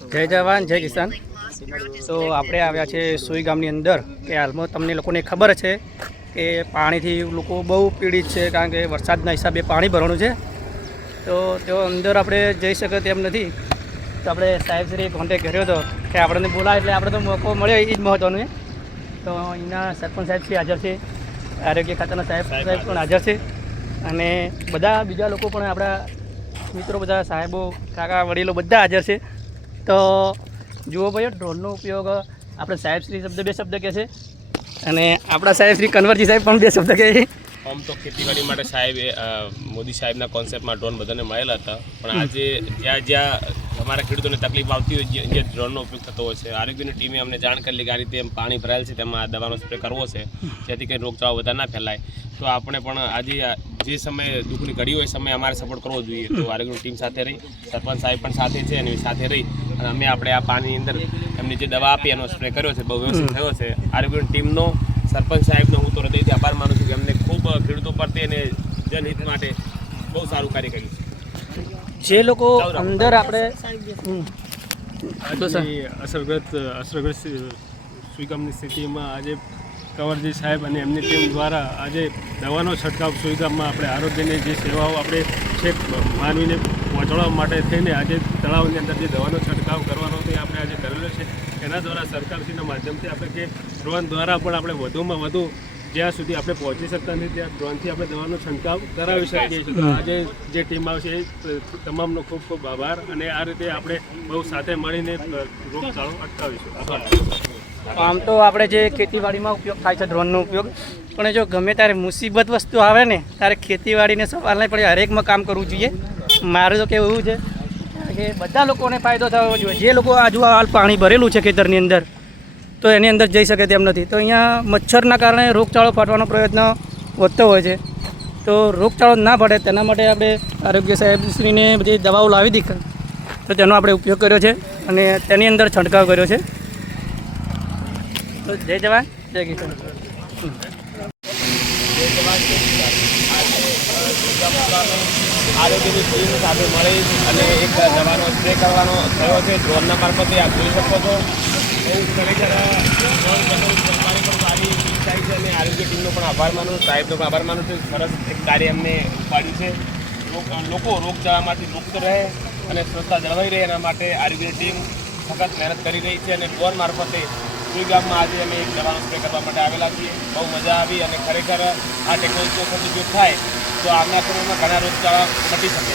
જય જવાન જય કિસાન। તો આપણે આવ્યા છે સોઈ ગામની અંદર કે હાલમાં તમને લોકોને ખબર છે કે પાણીથી લોકો બહુ પીડિત છે, કારણ કે વરસાદના હિસાબે પાણી ભરવાનું છે। તો તેઓ અંદર આપણે જઈ શકે તેમ નથી। તો આપણે સાહેબશ્રીએ કોન્ટેક્ટ કર્યો હતો કે આપણને બોલાવે એટલે આપણે તો મોકો મળ્યો, એ જ મહત્ત્વનું છે। તો અહીંના સરપંચ સાહેબશ્રી હાજર છે, આરોગ્ય ખાતાના સાહેબ પણ હાજર છે, અને બધા બીજા લોકો પણ આપણા મિત્રો, બધા સાહેબો, કાકા, વડીલો બધા હાજર છે। તો જુઓ ભાઈ, ડ્રોનનો ઉપયોગ આપણે સાહેબશ્રી બે શબ્દ કહે છે, અને આપણા સાહેબશ્રી કન્વરજી સાહેબ પણ બે શબ્દ કહે છે। આમ તો ખેતીવાડી માટે સાહેબ મોદી સાહેબના કોન્સેપ્ટમાં ડ્રોન બધાને મળેલા હતા, પણ આજે જ્યાં અમારા ખેડૂતોને તકલીફ આવતી હોય જે ડ્રોનનો ઉપયોગ થતો હોય છે, આરોગ્યની ટીમે અમને જાણ કરી કે આ રીતે પાણી ભરાયેલ છે, તેમાં દવાનો સ્પ્રે કરવો છે, જેથી કરીને રોગચાળો વધારે ના ફેલાય। તો આપણે પણ આજે જે સમયે દુઃખની ઘડી હોય, સમયે અમારે સપોર્ટ કરવો જોઈએ। તો આરોગ્યની ટીમ સાથે રહી, સરપંચ સાહેબ પણ સાથે છે, અને સાથે રહી અને અમે આપણે આ પાણીની અંદર એમની જે દવા આપી એનો સ્પ્રે કર્યો છે, બહુ વ્યવસ્થિત થયો છે। આરોગ્યની ટીમનો, સરપંચ સાહેબનો હું તો હૃદયથી આભાર માનું છું કે એમને ખૂબ ખેડૂતો પ્રત્યે અને જનહિત માટે બહુ સારું કાર્ય કર્યું છે। જે લોકો અંદર આપણે અસરગ્રસ્ત સુઈગામની સ્થિતિમાં આજે કંવરજી સાહેબ અને એમની ટીમ દ્વારા આજે દવાનો છંટકાવ સુઈગામમાં આપણે આરોગ્યની જે સેવાઓ આપણે છેક માનવીને પહોંચાડવા માટે થઈને આજે તળાવની અંદર જે દવાનો છંટકાવ કરવાનો તે આપણે આજે કરેલો છે। એના દ્વારા સરકારશ્રીના માધ્યમથી આપણે કે ડ્રોન દ્વારા પણ આપણે વધુમાં વધુ જ્યાં સુધી આપણે પહોંચી શકતા નથી ત્યાં ડ્રોનથી આપણે દવાનો છંટકાવ કરાવી શકીએ છીએ। તો આજે જે ટીમ આવશે એ તમામનો ખૂબ ખૂબ આભાર, અને આ રીતે આપણે બહુ સાથે મળીને રોગચાળો અટકાવીશું। આમ તો આપણે જે ખેતીવાડીમાં ઉપયોગ થાય છે ડ્રોનનો ઉપયોગ, પણ જો ગમે ત્યારે મુસીબત વસ્તુ આવે ને ત્યારે ખેતીવાડીને સવાલ નહીં પડે, હરેકમાં કામ કરવું જોઈએ। મારું તો કેવું એવું છે કે બધા લોકોને ફાયદો થવો જોઈએ। જે લોકો આજુ હાલ પાણી ભરેલું છે ખેતરની અંદર, તો એની અંદર જઈ શકે તેમ નથી। તો અહીંયા મચ્છરના કારણે રોગચાળો ફાટવાનો પ્રયત્ન વધતો હોય છે। તો રોગચાળો ના ફાટે તેના માટે આપણે આરોગ્ય સાહેબશ્રીને બધી દવાઓ લાવી દીધી, તો તેનો આપણે ઉપયોગ કર્યો છે અને તેની અંદર છંટકાવ કર્યો છે। તો જય જવાન જય કિસાન। આરોગ્યની ટીમ સાથે મળી અને એક દવાનો સ્પ્રે કરવાનો થયો છે ડ્રોનના મારફતે, આપ જોઈ શકો છો। બહુ ખરેખર ડ્રોન સરકારી પણ સારી થાય છે, અને આરોગ્ય ટીમનો પણ આભાર માનું, સાહેબનો પણ આભાર માનું છું। સરસ એક કાર્ય એમને ઉપાડ્યું છે। લોકો રોગચાળામાંથી મુક્ત રહે અને સ્વચ્છતા જળવાઈ રહે એના માટે આરોગ્યની ટીમ સખત મહેનત કરી રહી છે, અને ડ્રોન મારફતે સુઈ ગામમાં આજે અમે એક દવાનો સ્પ્રે કરવા માટે આવેલા છીએ। બહુ મજા આવી, અને ખરેખર આ ટેકનોલોજીનો સદુપયોગ થાય તો આવનાર સમયમાં ઘણા રોગચાળા મટી શકે છે।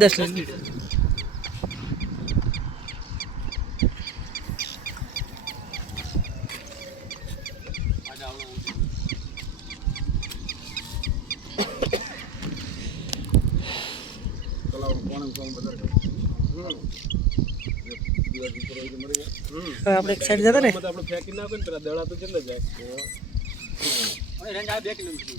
દસ લીટર। આપણે એક સાઈડ જતા ને આપણે ફેંકી નાખે ને પેલા દડા તો કેટલા જાય રેન્જ આ 2 કિલોમીટર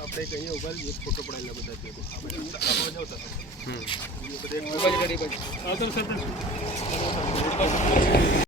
આપણે કહીએ ઉભા રહીએ, એક ફોટો પડાયેલા બધા ભેગો. આપણે આવતા સરપંચ.